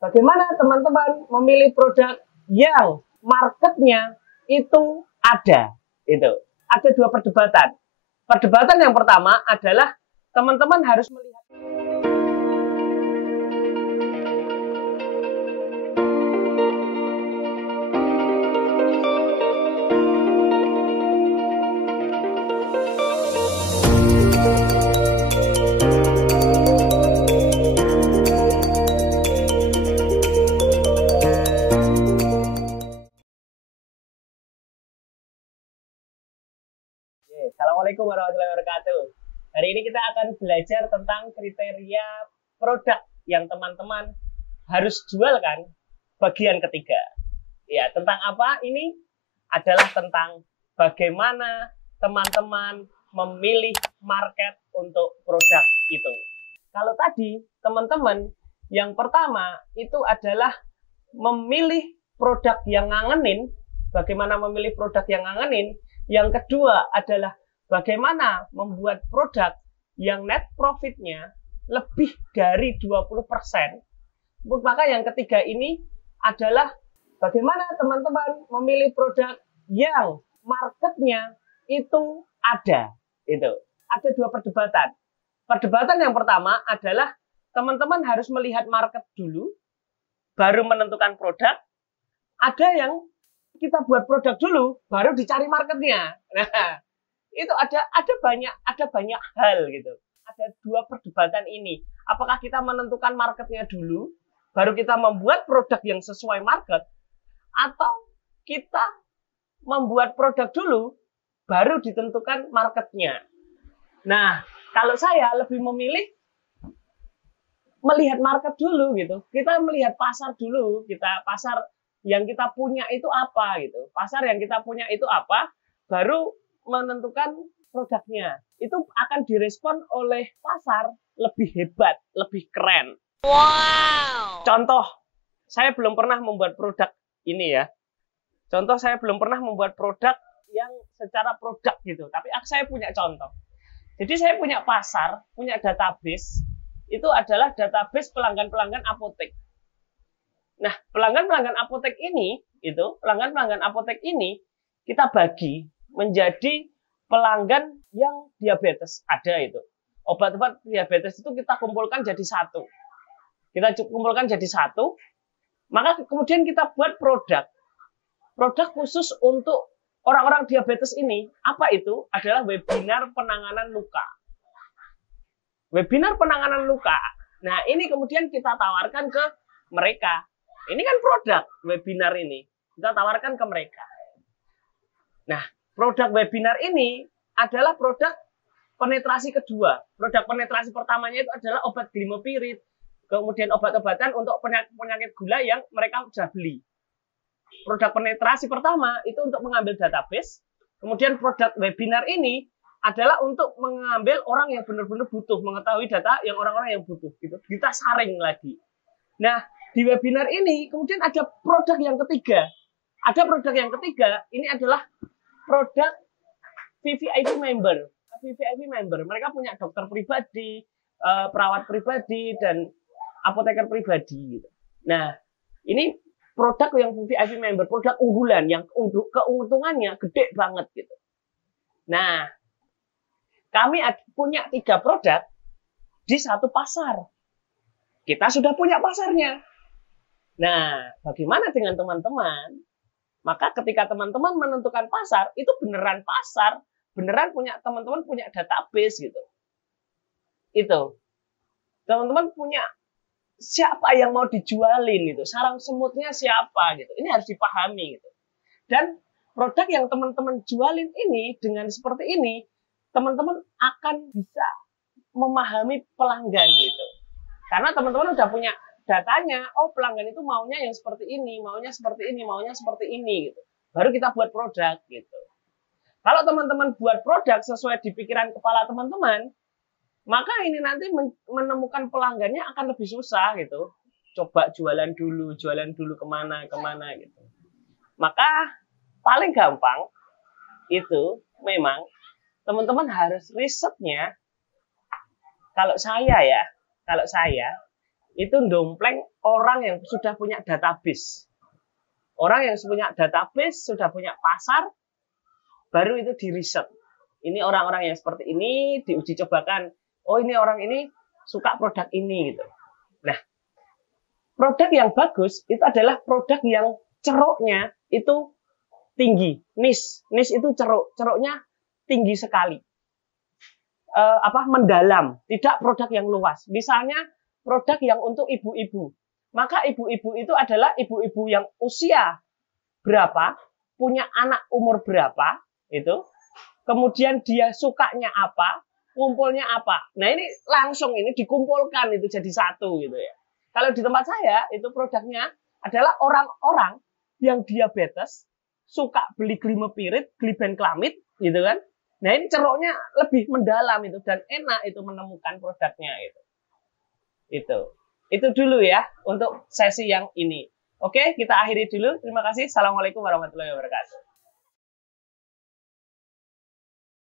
Bagaimana teman-teman memilih produk yang marketnya itu ada? Itu ada dua perdebatan. Perdebatan yang pertama adalah teman-teman harus melihat. Assalamualaikum warahmatullahi wabarakatuh. Hari ini kita akan belajar tentang kriteria produk yang teman-teman harus jual kan, bagian ketiga. Ya, tentang apa ini? Adalah tentang bagaimana teman-teman memilih market untuk produk itu. Kalau tadi teman-teman yang pertama itu adalah memilih produk yang ngangenin, bagaimana memilih produk yang ngangenin. Yang kedua adalah bagaimana membuat produk yang net profitnya lebih dari 20%. Maka yang ketiga ini adalah bagaimana teman-teman memilih produk yang marketnya itu ada. Itu ada dua perdebatan. Perdebatan yang pertama adalah teman-teman harus melihat market dulu, baru menentukan produk. Ada yang kita buat produk dulu, baru dicari marketnya. Nah, itu ada banyak hal gitu. Ada dua perdebatan ini. Apakah kita menentukan marketnya dulu, baru kita membuat produk yang sesuai market, atau kita membuat produk dulu, baru ditentukan marketnya. Nah, kalau saya lebih memilih melihat market dulu gitu. Kita melihat pasar dulu, pasar yang kita punya itu apa gitu. Pasar yang kita punya itu apa, baru menentukan produknya. Itu akan direspon oleh pasar lebih hebat, lebih keren. Wow. Contoh, saya belum pernah membuat produk ini ya. Contoh, saya belum pernah membuat produk yang secara produk gitu. Tapi saya punya contoh. Jadi saya punya pasar, punya database. Itu adalah database pelanggan-pelanggan apotek. Nah, pelanggan-pelanggan apotek ini kita bagi menjadi pelanggan yang diabetes. Ada itu. Obat-obat diabetes itu kita kumpulkan jadi satu. Maka kemudian kita buat produk. Produk khusus untuk orang-orang diabetes ini. Apa itu? Adalah webinar penanganan luka. Webinar penanganan luka. Nah, ini kemudian kita tawarkan ke mereka. Ini kan produk webinar ini. Kita tawarkan ke mereka. Nah, produk webinar ini adalah produk penetrasi kedua. Produk penetrasi pertamanya itu adalah obat glimepirid. Kemudian obat-obatan untuk penyakit gula yang mereka sudah beli. Produk penetrasi pertama itu untuk mengambil database. Kemudian produk webinar ini adalah untuk mengambil orang yang benar-benar butuh, mengetahui data yang orang-orang yang butuh. Gitu. Kita saring lagi. Nah, di webinar ini kemudian ada produk yang ketiga. Ada produk yang ketiga, ini adalah produk VVIP member. VVIP member, mereka punya dokter pribadi, perawat pribadi, dan apoteker pribadi. Nah, ini produk yang VVIP member, produk unggulan yang keuntungannya gede banget gitu. Nah, kami punya 3 produk di satu pasar. Kita sudah punya pasarnya. Nah, bagaimana dengan teman-teman? Maka ketika teman-teman menentukan pasar, itu beneran pasar, beneran teman-teman punya database gitu. Itu. Teman-teman punya siapa yang mau dijualin gitu, sarang semutnya siapa gitu. Ini harus dipahami gitu. Dan produk yang teman-teman jualin ini dengan seperti ini, teman-teman akan bisa memahami pelanggan gitu. Karena teman-teman udah punya datanya, oh pelanggan itu maunya yang seperti ini, maunya seperti ini, maunya seperti ini gitu. Baru kita buat produk gitu. Kalau teman-teman buat produk sesuai di pikiran kepala teman-teman, maka ini nanti menemukan pelanggannya akan lebih susah gitu. Coba jualan dulu kemana gitu. Maka paling gampang itu memang teman-teman harus risetnya. Kalau saya itu dompleng orang yang sudah punya database. Orang yang punya database, sudah punya pasar, baru itu di riset. Ini orang-orang yang seperti ini diuji cobakan. Oh, ini orang ini suka produk ini gitu. Nah, produk yang bagus itu adalah produk yang ceruknya itu tinggi. Niche itu ceruknya tinggi sekali. Mendalam, tidak produk yang luas. Misalnya produk yang untuk ibu-ibu. Maka ibu-ibu itu adalah ibu-ibu yang usia berapa, punya anak umur berapa, itu. Kemudian dia sukanya apa, ngumpulnya apa. Nah, ini langsung ini dikumpulkan itu jadi satu gitu ya. Kalau di tempat saya itu produknya adalah orang-orang yang diabetes, suka beli glimepirid, glibenclamid gitu kan. Nah, ini ceruknya lebih mendalam itu dan enak itu menemukan produknya itu. Itu dulu ya untuk sesi yang ini. Oke, kita akhiri dulu. Terima kasih. Assalamualaikum warahmatullahi wabarakatuh.